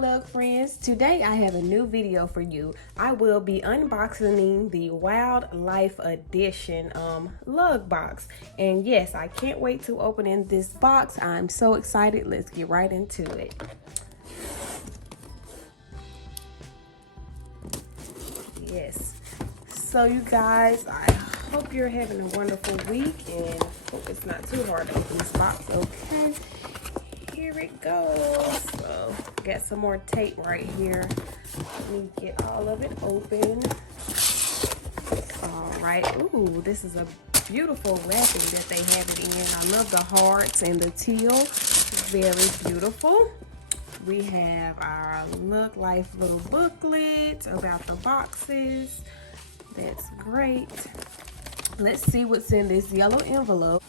Lug friends, today I have a new video for you. I will be unboxing the Lug Life Edition Lug box, and yes, I can't wait to open in this box. I'm so excited. Let's get right into it. Yes, so you guys, I hope you're having a wonderful week and hope it's not too hard to open this box. Okay, here it goes. So got some more tape right here. Let me get all of it open. All right. Ooh, this is a beautiful wrapping that they have it in. I love the hearts and the teal. Very beautiful. We have our Lug Life little booklet about the boxes. That's great. Let's see what's in this yellow envelope.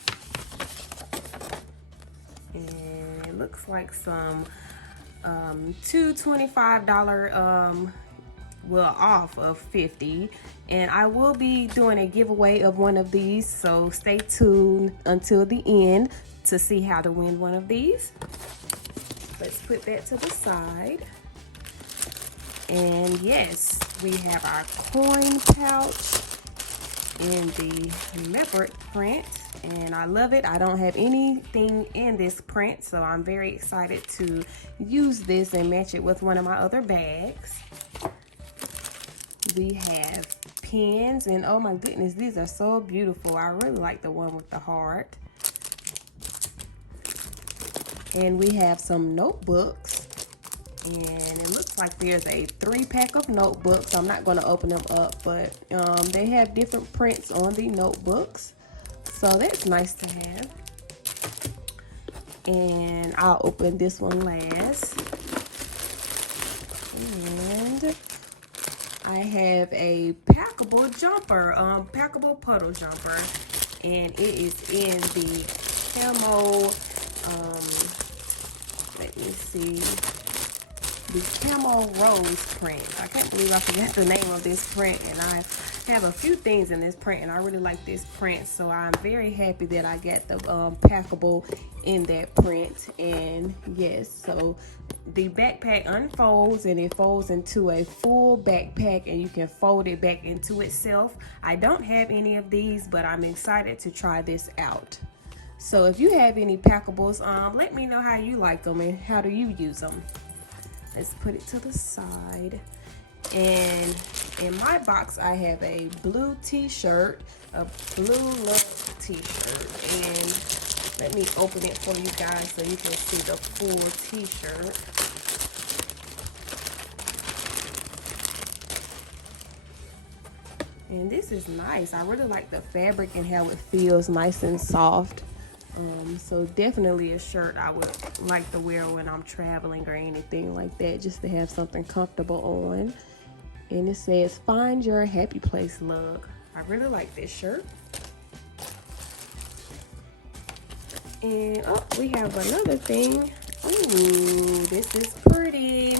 And it looks like some two $25 well, off of 50, and I will be doing a giveaway of one of these, so stay tuned until the end to see how to win one of these. Let's put that to the side. And yes, we have our coin pouch in the leopard print, and I love it. I don't have anything in this print, so I'm very excited to use this and match it with one of my other bags. We have pens, and oh my goodness, these are so beautiful. I really like the one with the heart. And we have some notebooks, and it looks like there's a 3-pack of notebooks. I'm not going to open them up, but they have different prints on the notebooks, so that's nice to have. And I'll open this one last. And I have a packable jumper, packable puddle jumper, and it is in the camo, let me see, the camo rose print. I can't believe I forgot the name of this print, and I have a few things in this print, and I really like this print, so I'm very happy that I got the packable in that print. And yes, so the backpack unfolds and it folds into a full backpack, and you can fold it back into itself. I don't have any of these, but I'm excited to try this out. So if you have any packables, let me know how you like them and how do you use them. Let's put it to the side. And in my box, I have a blue t-shirt, a blue Lug t-shirt, and let me open it for you guys so you can see the full t-shirt. And this is nice. I really like the fabric and how it feels nice and soft. So definitely a shirt I would like to wear when I'm traveling or anything like that, just to have something comfortable on. And it says, "Find your happy place, Lug." I really like this shirt. And oh, we have another thing. Ooh, this is pretty.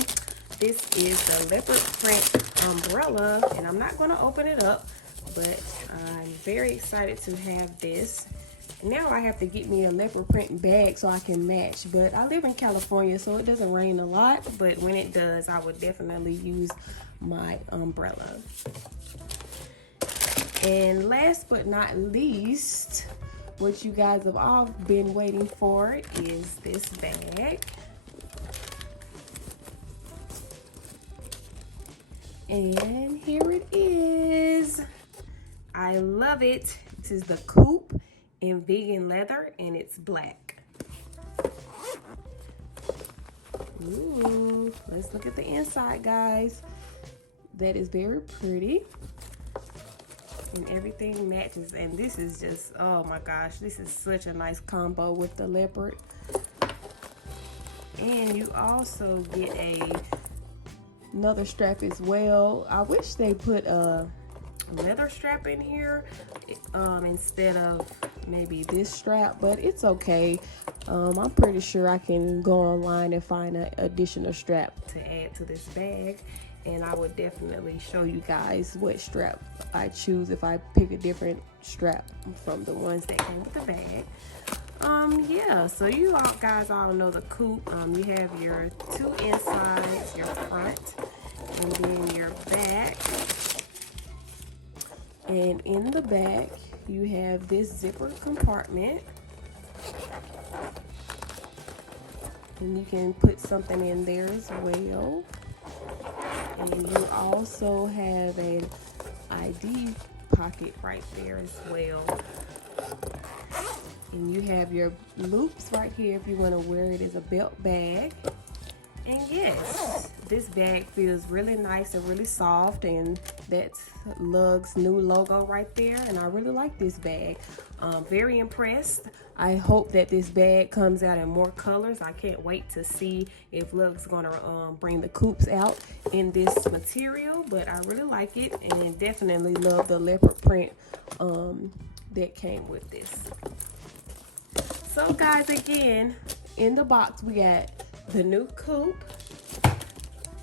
This is the leopard print umbrella, and I'm not going to open it up, but I'm very excited to have this. Now I have to get me a leopard print bag so I can match, but I live in California, so it doesn't rain a lot, but when it does, I would definitely use my umbrella. And last but not least, what you guys have all been waiting for is this bag. And here it is. I love it. This is the coupe in vegan leather, and it's black. Ooh, let's look at the inside, guys. That is very pretty, and everything matches. And this is just, oh my gosh, this is such a nice combo with the leopard. And you also get another strap as well. I wish they put a leather strap in here instead of maybe this strap, but it's okay. I'm pretty sure I can go online and find an additional strap to add to this bag, and I would definitely show you guys what strap I choose if I pick a different strap from the ones that came with the bag. Yeah, so you all guys all know the coupe. You have your two insides, your front, and then your back. And in the back, you have this zipper compartment. And you can put something in there as well. And you also have an ID pocket right there as well. And you have your loops right here if you want to wear it as a belt bag. And yes, this bag feels really nice and really soft, and that's Lug's new logo right there, and I really like this bag. Very impressed. I hope that this bag comes out in more colors. I can't wait to see if Lug's gonna bring the coupes out in this material, but I really like it and definitely love the leopard print that came with this. So guys, again, in the box we got the new coupe,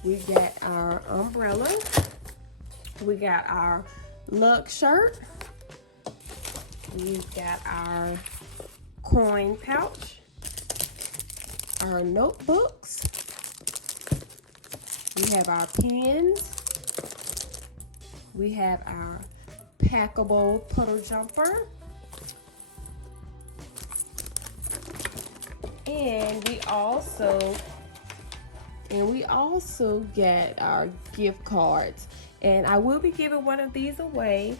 we got our umbrella, we got our Lug shirt, we got our coin pouch, our notebooks, we have our pens, we have our packable puddle jumper, and we also get our gift cards, and I will be giving one of these away,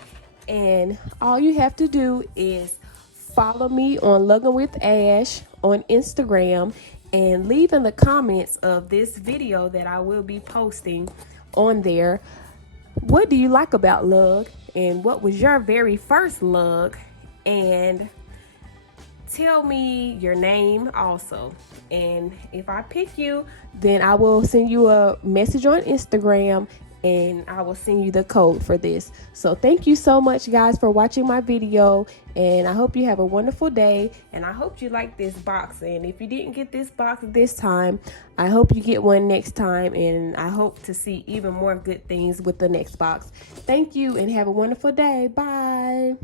and all you have to do is follow me on Luggin with Ash on Instagram and leave in the comments of this video that I will be posting on there, what do you like about Lug and what was your very first Lug, and tell me your name also. And if I pick you, then I will send you a message on Instagram and I will send you the code for this. So thank you so much guys for watching my video, and I hope you have a wonderful day, and I hope you like this box. And if you didn't get this box this time, I hope you get one next time, and I hope to see even more good things with the next box. Thank you and have a wonderful day. Bye.